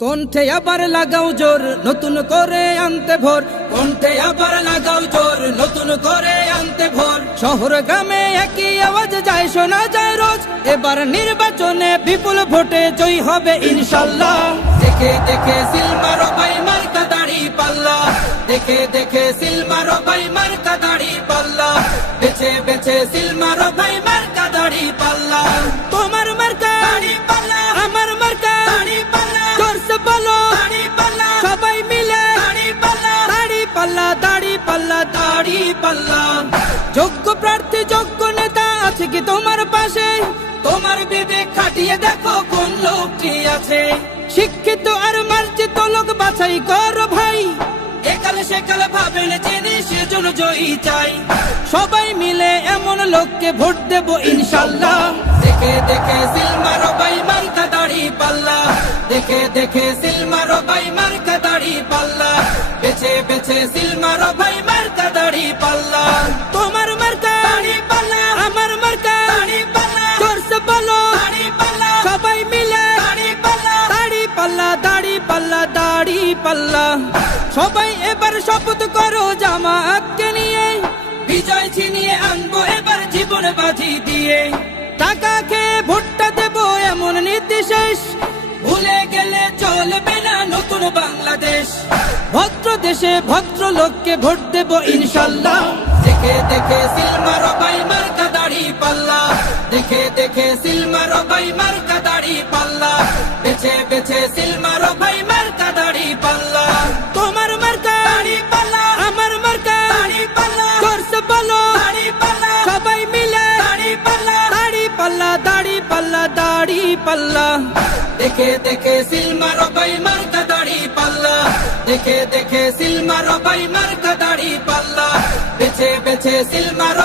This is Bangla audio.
কণ্ঠে আবার লাগাও জোর নতুন করে আনতে ভোর, কণ্ঠে আবার লাগাও জোর নতুন করে আনতে ভোর। শহর গ্রামে একই আওয়াজ যায় শোনা যায় রোজ, এবার নির্বাচনে বিপুল ভোটে জয়ী হবে ইনশাল্লাহ। দেখে দেখে সিল মারো ভাই মার্কা দাড়ি পাল্লা, দেখে দেখে সিল মারো ভাই মার্কা দাড়ি পাল্লা, বেছে বেছে সিল মারো ভাই মার্কা দাড়ি পাল্লা। তোমার মার্কা দাড়ি পাল্লা, আমার মার্কা দাড়ি পাল্লা, জোরসে বলো দাড়ি পাল্লা, সবাই মিলে দাড়ি পাল্লা, দাড়ি পাল্লা, দাড়ি পাল্লা, দাড়ি পাল্লা। যোগ্য প্রার্থী যোগ্য নেতা আছে কি তোমার পাশে? তোমার বিবেক খাটিয়ে দেখো কোন লোকটি আছে। শিক্ষিত আর মার্জিত লোক বাছাই করো ভাই, একালে সেকালে ভাবেন জেনে সেজন্য জয়ী চাই। সবাই মিলে এমন লোককে ভোট দেব ইনশাল্লাহ। দেখে দেখে সিল মারো ভাই মার্কা দাড়ি পাল্লা, দেখে দেখে সিল মারো ভাই মার্কা দাড়ি পাল্লা, বেছে বেছে সিল মারো ভাই মার্কা দাড়ি পাল্লা। তোমার মার্কা দাড়ি পাল্লা, আমার মার্কা দাড়ি পাল্লা, জোরসে বলো দাড়ি পাল্লা, সবাই মিলে দাড়ি পাল্লা, দাড়ি পাল্লা, দাড়ি পাল্লা, দাড়ি পাল্লা। সবাই এবার শপথ করো জামাতকে নিয়ে, বিজয় ছিনিয়ে আনবো এবার জীবন বাজি দিয়ে। টাকা খেয়ে ভোটটা দেবো এমন নীতি শেষ, ভুলে গেলে চলবে না নতুন বাংলাদেশ। ভদ্র দেশে ভদ্র লোককে ভোট দেবো ইনশাল্লাহ। দেখে দেখে সিল মারো ভাই মার্কা দাড়ি পাল্লা, দেখে দেখে সিল মারো ভাই মার্কা দাড়ি পাল্লা, বেছে বেছে সিল মারো ভাই মার্কা দাড়ি পাল্লা। তোমার মার্কা দাড়ি পাল্লা, আমার মার্কা দাড়ি পাল্লা, জোরসে বলো দাড়ি পাল্লা, সবাই মিলে দাড়ি পাল্লা, দাড়ি পাল্লা, দাড়ি পাল্লা, দাড়ি পাল্লা। দেখে দেখে সিল মারো ভাই মার্কা দাড়ি পাল্লা, দেখে দেখে সিল মারো ভাই মার্কা দাড়ি পাল্লা, বেছে বেছে সিল মারো